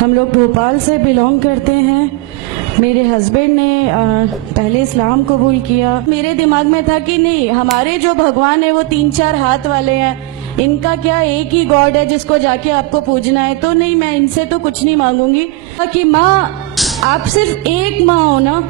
ہم لوگ بھوپال سے بلونگ کرتے ہیں. میرے ہسبینڈ نے پہلے اسلام قبول کیا. میرے دماغ میں تھا کہ نہیں، ہمارے جو بھگوان ہیں وہ 3-4 ہاتھ والے ہیں، ان کا کیا ایک ہی گاڈ ہے جس کو جا کے آپ کو پوجنا ہے. تو نہیں، میں ان سے تو کچھ نہیں مانگوں گی کہ ماں آپ صرف ایک ماں ہو نا،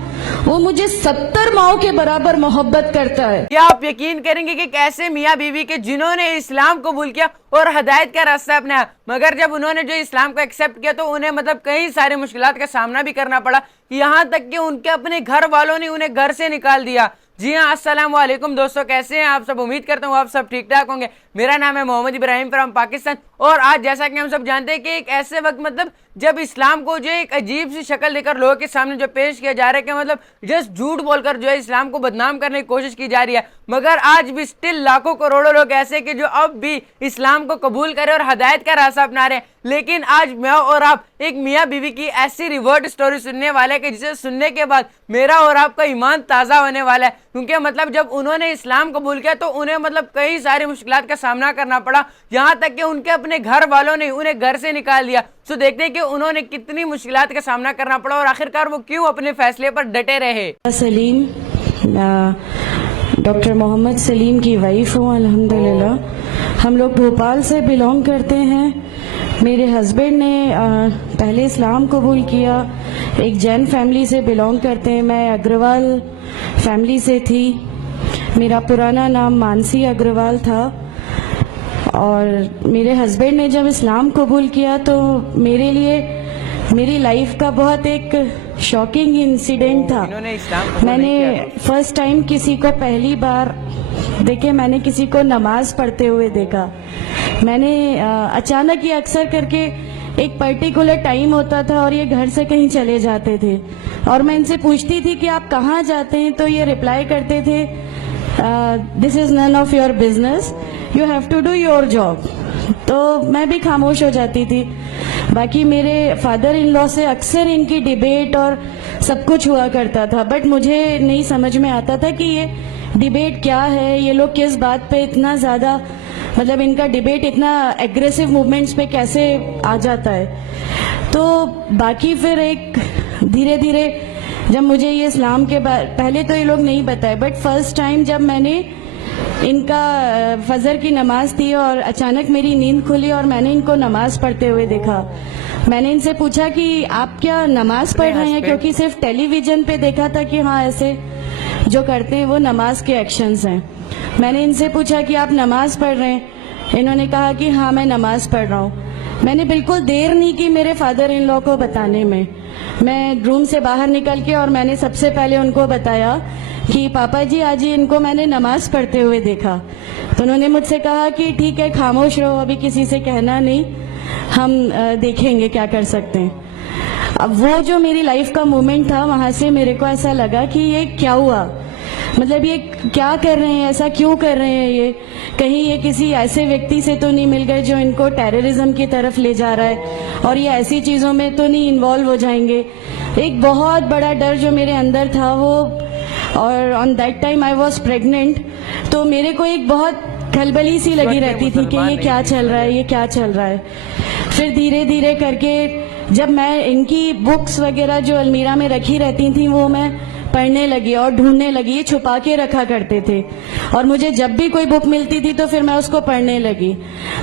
وہ مجھے 70 ماؤں کے برابر محبت کرتا ہے. کیا آپ یقین کریں گے کہ کیسے میاں بیوی کے جنہوں نے اسلام قبول کیا اور ہدایت کا راستہ اپنایا، مگر جب انہوں نے جو اسلام کو ایکسیپٹ کیا تو انہیں کئی سارے مشکلات کا سامنا بھی کرنا پڑا، یہاں تک کہ ان کے اپنے گھر والوں نے انہیں گھر سے نکال دیا. جی ہاں، السلام علیکم دوستو، کیسے ہیں آپ سب؟ امید کرتا ہوں آپ سب ٹھیک ٹھاک ہوں گے. میرا نام ہے محمد ابراہیم فرام پاکستان، اور آج جیسا کہ ہم سب جانتے ہیں کہ ایک ایسے وقت جب اسلام کو جو ایک عجیب سی شکل دے کر لوگوں کے سامنے جو پیش کیا جا رہا ہے کہ جسٹ جھوٹ بول کر جو ہے اسلام کو بدنام کرنے کی کوشش کی جا رہی ہے، مگر آج بھی سٹل لاکھوں کروڑوں لوگ ایسے کہ جو اب بھی اسلام کو قبول کرے اور ہدایت کا راستہ اپنا رہے ہیں. لیکن آج میں اور آپ ایک میاں بیوی کی ایسی ریورٹ سٹوری سننے والے ہیں کہ جسے سننے کے بعد میرا اور آپ کا ایمان تازہ ہونے والا ہے. کیونکہ جب انہوں نے اسلام قبول کیا تو انہیں کئی ساری مشکلات کا سامنا کرنا پڑا، یہاں تک کہ ان کے اپنے گھر والوں نے انہیں گھر سے نکال دیا. سو دیکھتے ہیں کہ انہوں نے کتنی مشکلات کا سامنا کرنا پڑا اور آخرکار وہ کیوں اپنے فیصلے پر ڈٹے رہے. سلیم، ڈاکٹر محمد سلیم کی وائف ہوں الحمدللہ. ہم لوگ بھوپال سے بلونگ کرتے ہیں. میرے ہسبینڈ نے پہلے اسلام قبول کیا، ایک جین فیملی سے بلونگ کرتے ہیں. میں اگروال فیملی سے تھی. میرا پرانا نام مانسی اگروال تھا، اور میرے ہسبینڈ نے جب اسلام قبول کیا تو میرے لیے میری لائف کا بہت ایک شاکنگ انسیڈنٹ تھا. میں نے فرسٹ ٹائم کسی کو پہلی بار دیکھے، میں نے کسی کو نماز پڑھتے ہوئے دیکھا. میں نے اچانک یہ اکثر کر کے ایک پرٹیکولر ٹائم ہوتا تھا اور یہ گھر سے کہیں چلے جاتے تھے، اور میں ان سے پوچھتی تھی کہ آپ کہاں جاتے ہیں، تو یہ ریپلائی کرتے تھے this is none of your business, you have to do your job. تو میں بھی خاموش ہو جاتی تھی. باقی میرے فادر ان لا سے اکثر ان کی ڈیبیٹ اور سب کچھ ہوا کرتا تھا، بٹ مجھے نہیں سمجھ میں آتا تھا کہ یہ ڈیبیٹ کیا ہے، یہ لوگ کس بات پہ اتنا زیادہ ان کا ڈیبیٹ اتنا ایگریسو موومنٹس پہ کیسے آ جاتا ہے. تو باقی پھر ایک دھیرے دھیرے جب مجھے یہ اسلام کے پہلے تو یہ لوگ نہیں بتائے، بٹ فرسٹ ٹائم جب میں نے ان کا فجر کی نماز تھی اور اچانک میری نیند کھلی اور میں نے ان کو نماز پڑھتے ہوئے دیکھا. میں نے ان سے پوچھا کہ آپ کیا نماز پڑھ رہے ہیں، کیونکہ صرف ٹیلی ویژن پہ دیکھا تھا کہ ہاں ایسے جو کرتے ہیں وہ نماز کے ایکشنز ہیں. میں نے ان سے پوچھا کہ آپ نماز پڑھ رہے ہیں، انہوں نے کہا کہ ہاں میں نماز پڑھ رہا ہوں. میں نے بالکل دیر نہیں کی میرے فادر ان لا کو بتانے میں. میں روم سے باہر نکل کے اور میں نے سب سے پہلے ان کو بتایا کہ پاپا جی آج ان کو میں نے نماز پڑھتے ہوئے دیکھا. تو انہوں نے مجھ سے کہا کہ ٹھیک ہے خاموش رہو، ابھی کسی سے کہنا نہیں، ہم دیکھیں گے کیا کر سکتے ہیں. اب وہ جو میری لائف کا مومنٹ تھا، وہاں سے میرے کو ایسا لگا کہ یہ کیا ہوا، یہ کیا کر رہے ہیں، ایسا کیوں کر رہے ہیں، یہ کہیں یہ کسی ایسے ویکتی سے تو نہیں مل گئے جو ان کو ٹیررزم کی طرف لے جا رہا ہے، اور یہ ایسی چیزوں میں تو نہیں انوالو ہو جائیں گے. ایک بہت بڑا ڈر جو میرے اندر تھا وہ، اور on that time I was pregnant, تو میرے کو ایک بہت کھلبلی سی لگی رہتی تھی کہ یہ کیا چل رہا ہے، یہ کیا چل رہا ہے. پھر دھیرے دھیرے کر کے جب میں ان کی بکس وغیرہ جو المیرا میں رکھی رہتی تھیں وہ میں پڑھنے لگی اور ڈھونڈنے لگی. یہ چھپا کے رکھا کرتے تھے، اور مجھے جب بھی کوئی بک ملتی تھی تو پھر میں اس کو پڑھنے لگی.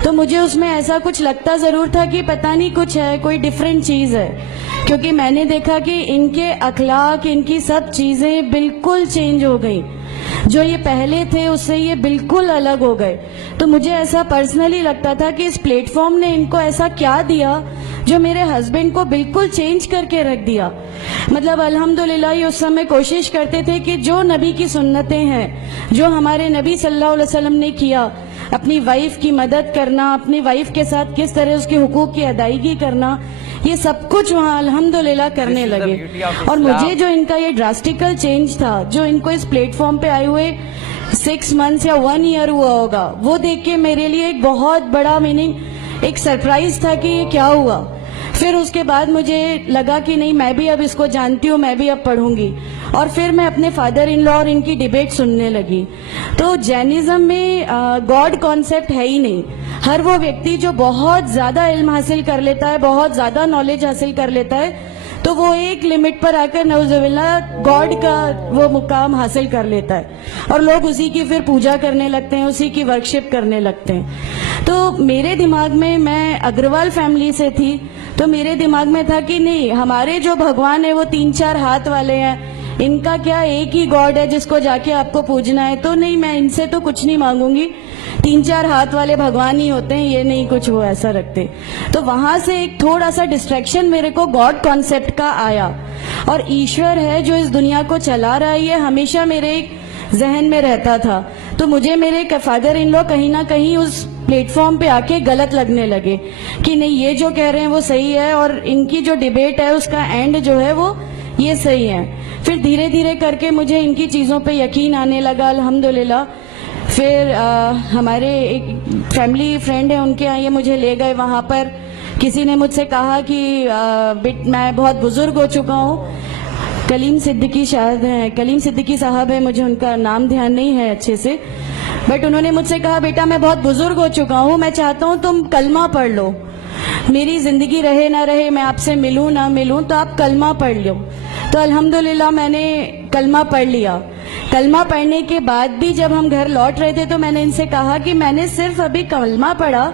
تو مجھے اس میں ایسا کچھ لگتا ضرور تھا کہ پتہ نہیں کچھ ہے، کوئی ڈیفرنٹ چیز ہے، کیونکہ میں نے دیکھا کہ ان کے اخلاق، ان کی سب چیزیں بالکل چینج ہو گئی. جو یہ پہلے تھے اس سے یہ بالکل الگ ہو گئے. تو مجھے ایسا پرسنلی لگتا تھا کہ اس پلیٹ فارم نے ان کو ایسا کیا دیا جو میرے ہسبینڈ کو بالکل چینج کر کے رکھ دیا. الحمدللہ یہ اس سمے کوشش کرتے تھے کہ جو نبی کی سنتیں ہیں، جو ہمارے نبی صلی اللہ علیہ وسلم نے کیا، اپنی وائف کی مدد کرنا، اپنی وائف کے ساتھ کس طرح اس کے حقوق کی ادائیگی کرنا، یہ سب کچھ وہاں الحمدللہ کرنے لگے. اور مجھے جو ان کا یہ ڈراسٹیکل چینج تھا، جو ان کو اس پلیٹ فارم پہ آئے ہوئے 6 months یا 1 year ہوا ہوگا، وہ دیکھ کے میرے لیے ایک بہت بڑا ایک سرپرائز تھا کہ یہ کیا ہوا. پھر اس کے بعد مجھے لگا کہ نہیں، میں بھی اب اس کو جانتی ہوں، میں بھی اب پڑھوں گی. اور پھر میں اپنے فادر ان لا اور ان کی ڈیبیٹ سننے لگی. تو جینزم میں گاڈ کانسیپٹ ہے ہی نہیں. ہر وہ ویکتی جو بہت زیادہ علم حاصل کر لیتا ہے, بہت زیادہ نالج حاصل کر لیتا ہے, تو وہ ایک لمٹ پر آ کر نعوذ باللہ گاڈ کا وہ مقام حاصل کر لیتا ہے, اور لوگ اسی کی پھر پوجا کرنے لگتے ہیں, اسی کی ورشپ کرنے لگتے ہیں. تو میرے دماغ میں اگروال فیملی سے تھی, تو میرے دماغ میں تھا کہ نہیں, ہمارے جو بھگوان ہیں وہ 3-4 ہاتھ والے ہیں, ان کا کیا ایک ہی گاڈ ہے جس کو جا کے آپ کو پوجنا ہے. تو نہیں, میں ان سے تو کچھ نہیں مانگوں گی, 3-4 ہاتھ والے بھگوان ہی ہوتے ہیں, یہ نہیں کچھ وہ ایسا رکھتے. تو وہاں سے ایک تھوڑا سا ڈسٹریکشن میرے کو گاڈ کانسیپٹ کا آیا, اور ایشور ہے جو اس دنیا کو چلا رہا ہے, یہ ہمیشہ میرے ایک ذہن میں رہتا تھا. تو مجھے میرے فادر ان لو کہیں نہ کہیں اس پلیٹ فارم پہ آ کے غلط لگنے لگے کہ نہیں, یہ جو کہہ رہے ہیں وہ صحیح ہے, اور ان کی جو ڈیبیٹ ہے اس کا اینڈ جو ہے وہ یہ صحیح ہے. پھر دھیرے دھیرے کر کے مجھے ان کی چیزوں پہ یقین آنے لگا الحمدللہ. پھر ہمارے ایک فیملی فرینڈ ہیں, ان کے یہاں یہ مجھے لے گئے. وہاں پر کسی نے مجھ سے کہا کہ میں بہت بزرگ ہو چکا ہوں, کلیم صدیقی شاید ہیں, کلیم صدیقی صاحب ہیں, مجھے ان کا نام دھیان نہیں ہے اچھے سے, بٹ انہوں نے مجھ سے کہا بیٹا میں بہت بزرگ ہو چکا ہوں, میں چاہتا ہوں تم کلمہ پڑھ لو, میری زندگی رہے نہ رہے, میں آپ سے ملوں نہ ملوں, تو آپ کلمہ پڑھ لو. تو الحمدللہ میں نے کلمہ پڑھ لیا. کلمہ پڑھنے کے بعد بھی جب ہم گھر لوٹ رہے تھے تو میں نے ان سے کہا کہ میں نے صرف ابھی کلمہ پڑھا,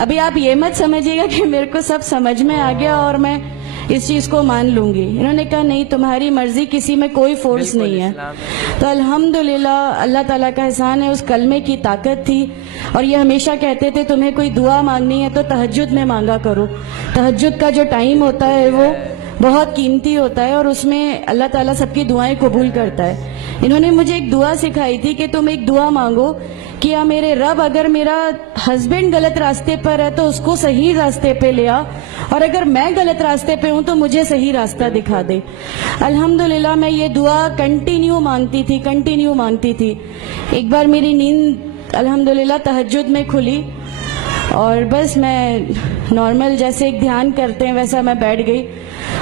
ابھی آپ یہ مت سمجھیے گا کہ میرے کو سب سمجھ میں آ گیا اور میں اس چیز کو مان لوں گی. انہوں نے کہا نہیں, تمہاری مرضی, کسی میں کوئی فورس نہیں ہے. تو الحمدللہ اللہ تعالیٰ کا احسان ہے, اس کلمے کی طاقت تھی. اور یہ ہمیشہ کہتے تھے تمہیں کوئی دعا مانگنی ہے تو تہجد میں مانگا کرو, تہجد کا جو ٹائم ہوتا ہے وہ بہت قیمتی ہوتا ہے, اور اس میں اللہ تعالیٰ سب کی دعائیں قبول کرتا ہے. انہوں نے مجھے ایک دعا سکھائی تھی کہ تم ایک دعا مانگو کہ یا میرے رب, اگر میرا ہسبینڈ غلط راستے پر ہے تو اس کو صحیح راستے پہ لے آ, اور اگر میں غلط راستے پہ ہوں تو مجھے صحیح راستہ دکھا دے. الحمدللہ میں یہ دعا کنٹینیو مانگتی تھی. ایک بار میری نیند الحمدللہ تہجد میں کھلی, اور بس میں نارمل جیسے ایک دھیان کرتے ہیں ویسا میں بیٹھ گئی,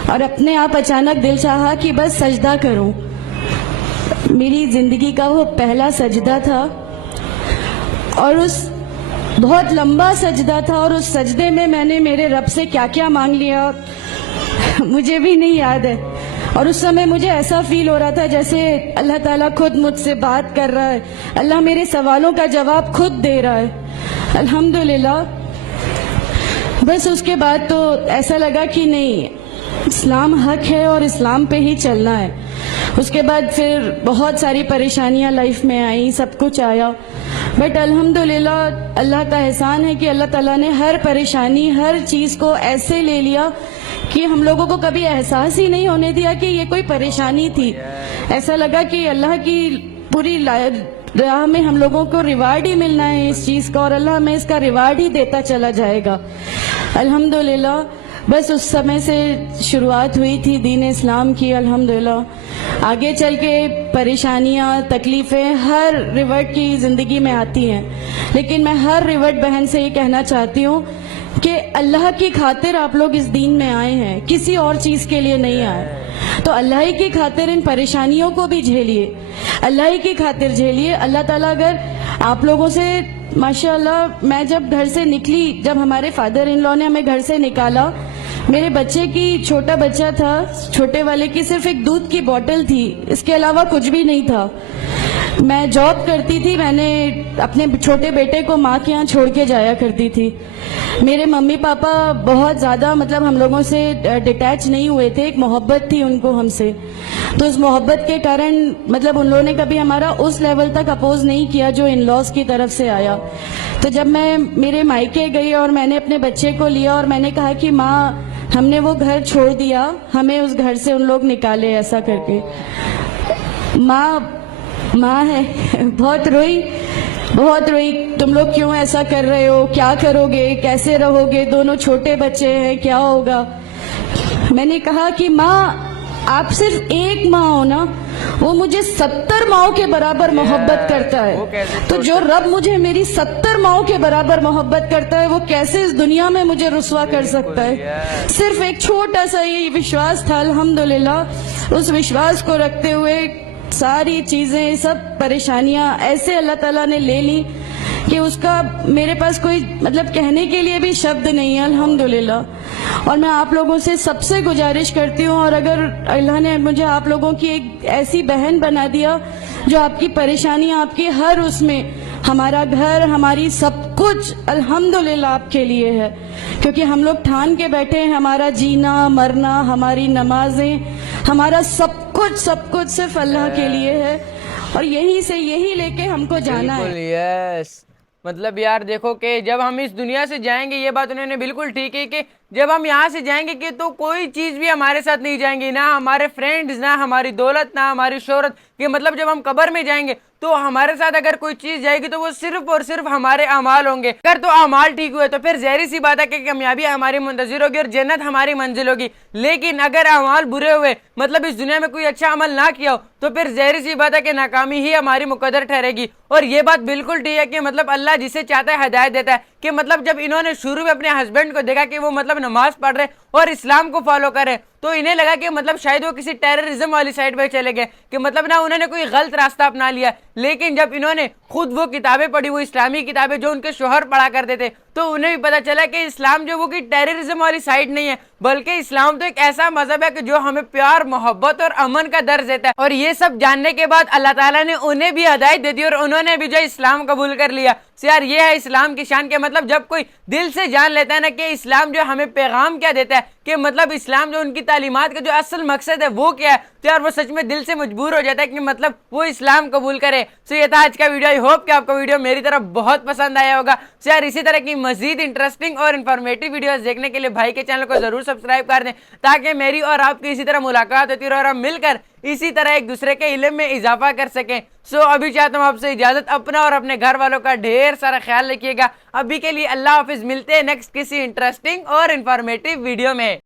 اور اپنے آپ اچانک دل چاہا کہ بس سجدہ کروں. میری زندگی کا وہ پہلا سجدہ تھا, اور اس بہت لمبا سجدہ تھا, اور اس سجدے میں نے میرے رب سے کیا کیا مانگ لیا مجھے بھی نہیں یاد ہے. اور اس سمے مجھے ایسا فیل ہو رہا تھا جیسے اللہ تعالیٰ خود مجھ سے بات کر رہا ہے, اللہ میرے سوالوں کا جواب خود دے رہا ہے. الحمدللہ. بس اس کے بعد تو ایسا لگا کہ نہیں, اسلام حق ہے اور اسلام پہ ہی چلنا ہے. اس کے بعد پھر بہت ساری پریشانیاں لائف میں آئیں, سب کچھ آیا, بٹ الحمدللہ اللہ کا احسان ہے کہ اللہ تعالیٰ نے ہر پریشانی, ہر چیز کو ایسے لے لیا کہ ہم لوگوں کو کبھی احساس ہی نہیں ہونے دیا کہ یہ کوئی پریشانی تھی. ایسا لگا کہ اللہ کی پوری راہ میں ہم لوگوں کو ریوارڈ ہی ملنا ہے اس چیز کا, اور اللہ ہمیں اس کا ریوارڈ ہی دیتا چلا جائے گا الحمدللہ. بس اس سمے سے شروعات ہوئی تھی دین اسلام کی الحمدللہ. آگے چل کے پریشانیاں, تکلیفیں ہر ریورٹ کی زندگی میں آتی ہیں, لیکن میں ہر ریورٹ بہن سے یہ کہنا چاہتی ہوں کہ اللہ کی خاطر آپ لوگ اس دین میں آئے ہیں, کسی اور چیز کے لیے نہیں آئے. تو اللہ ہی کی خاطر ان پریشانیوں کو بھی جھیلیے, اللہ ہی کی خاطر جھیلیے. اللہ تعالیٰ اگر آپ لوگوں سے ماشاءاللہ, میں جب گھر سے نکلی, جب ہمارے فادر ان لا نے ہمیں گھر سے نکالا, میرے بچے کی, چھوٹا بچہ تھا, چھوٹے والے کی صرف ایک دودھ کی بوٹل تھی, اس کے علاوہ کچھ بھی نہیں تھا. میں جاب کرتی تھی, میں نے اپنے چھوٹے بیٹے کو ماں کے یہاں چھوڑ کے جایا کرتی تھی. میرے ممی پاپا بہت زیادہ مطلب ہم لوگوں سے ڈیٹیچ نہیں ہوئے تھے, ایک محبت تھی ان کو ہم سے, تو اس محبت کے کارن مطلب ان لوگوں نے کبھی ہمارا اس لیول تک اپوز نہیں کیا جو ان لاز کی طرف سے آیا. تو جب میں میرے مائکے گئی اور میں نے اپنے بچے کو لیا اور میں نے کہا کہ ماں ہم نے وہ گھر چھوڑ دیا, ہمیں اس گھر سے ان لوگ نکالے, ایسا کر کے. ماں ہے, بہت روئی, تم لوگ کیوں ایسا کر رہے ہو, کیا کرو گے, کیسے رہو گے, دونوں چھوٹے بچے ہیں, کیا ہوگا. میں نے کہا کہ ماں آپ صرف ایک ماں ہو نا, وہ مجھے 70 ماؤں کے برابر محبت کرتا ہے. تو جو رب مجھے میری 70 ماؤں کے برابر محبت کرتا ہے, وہ کیسے اس دنیا میں مجھے رسوا کر سکتا ہے. صرف ایک چھوٹا سا یہ وشواس تھا الحمدللہ. اس وشواس کو رکھتے ہوئے ساری چیزیں, سب پریشانیاں ایسے اللہ تعالیٰ نے لے لی کہ اس کا میرے پاس کوئی مطلب کہنے کے لیے بھی شبد نہیں ہے الحمدللہ. اور میں آپ لوگوں سے سب سے گزارش کرتی ہوں، اور اگر اللہ نے مجھے آپ لوگوں کی ایک ایسی بہن بنا دیا جو آپ کی پریشانی، آپ کی ہر اس میں، ہمارا گھر، ہماری سب کچھ الحمدللہ آپ کے لیے ہے، کیونکہ ہم لوگ ٹھان کے بیٹھے ہیں ہمارا جینا مرنا، ہماری نمازیں، ہمارا سب کچھ صرف اللہ کے لیے ہے، اور یہی لے کے ہم کو جانا ہے. بالکل یس. مطلب یار دیکھو کہ جب ہم اس دنیا سے جائیں گے، یہ بات انہوں نے بالکل ٹھیک ہے کہ جب ہم یہاں سے جائیں گے کہ تو کوئی چیز بھی ہمارے ساتھ نہیں جائیں گی، نہ ہمارے فرینڈز، نہ ہماری دولت، نہ ہماری شہرت. کہ مطلب جب ہم قبر میں جائیں گے تو ہمارے ساتھ اگر کوئی چیز جائے گی تو وہ صرف اور صرف ہمارے اعمال ہوں گے. اگر تو اعمال ٹھیک ہوئے تو پھر ظاہری سی بات ہے کہ کامیابی ہماری منتظر ہوگی اور جنت ہماری منزل ہوگی. لیکن اگر اعمال برے ہوئے، مطلب اس دنیا میں کوئی اچھا عمل نہ کیا ہو، تو پھر ظاہری سی بات ہے کہ ناکامی ہی ہماری مقدر ٹھہرے گی. اور یہ بات بالکل ٹھیک ہے کہ مطلب اللہ جسے چاہتا ہے ہدایت دیتا ہے. کہ مطلب جب انہوں نے شروع میں اپنے ہسبینڈ کو دیکھا کہ وہ مطلب نماز پڑھ رہے اور اسلام کو فالو کر رہے، تو انہیں لگا کہ مطلب شاید وہ کسی ٹیررزم والی سائڈ پہ چلے گئے، کہ مطلب نہ انہوں نے کوئی غلط راستہ اپنا لیا. لیکن جب انہوں نے خود وہ کتابیں پڑھی، وہ اسلامی کتابیں جو ان کے شوہر پڑھا کرتے تھے، تو انہیں بھی پتا چلا کہ اسلام جو وہ کی ٹیررزم والی سائڈ نہیں ہے، بلکہ اسلام تو ایک ایسا مذہب ہے کہ جو ہمیں پیار، محبت اور امن کا درس دیتا ہے. اور یہ سب جاننے کے بعد اللہ تعالیٰ نے انہیں بھی ہدایت دے دی اور انہوں نے بھی جو اسلام قبول کر لیا. یار یہ ہے اسلام کی شان. کہ مطلب جب کوئی دل سے جان لیتا ہے نا کہ اسلام جو ہمیں پیغام کیا دیتا ہے، کہ مطلب اسلام جو ان کی تعلیمات کا جو اصل مقصد ہے وہ کیا ہے، تو یار وہ سچ میں دل سے مجبور ہو جاتا ہے کہ مطلب وہ اسلام قبول کرے. سو یہ تھا آج کا ویڈیو. آئی ہوپ کہ آپ کو ویڈیو میری طرف بہت پسند آیا ہوگا. سو یار اسی طرح کی مزید انٹرسٹنگ اور انفارمیٹیو ویڈیوز دیکھنے کے لیے بھائی کے چینل کو ضرور سبسکرائب کر دیں، تاکہ میری اور آپ کی اسی طرح ملاقات ہوتی رہے اور ہم مل کر اسی طرح ایک دوسرے کے علم میں اضافہ کر سکیں. سو ابھی چاہتا ہوں آپ سے اجازت. اپنا اور اپنے گھر والوں کا ڈھیر سارا خیال رکھیے گا. ابھی کے لیے اللہ حافظ. ملتے ہیں نیکسٹ کسی انٹرسٹنگ اور انفارمیٹیو ویڈیو میں.